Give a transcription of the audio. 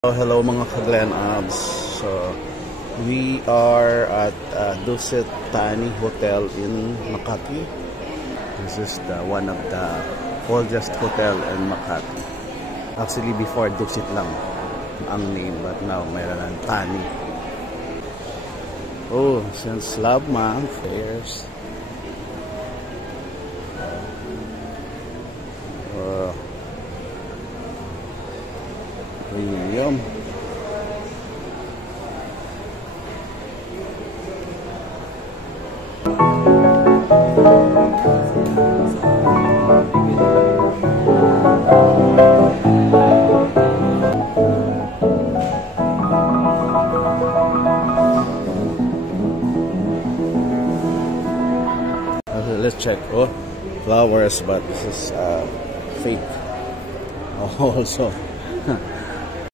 Oh, hello mga ka-Glen Abs. So, we are at Dusit Thani Hotel in Makati. This is one of the oldest hotel in Makati. Actually, before Dusit lang ang name, but now mayroon ng Thani. Oh, since love month, fairs. Premium. Let's check. Oh, flowers, but this is fake. Also.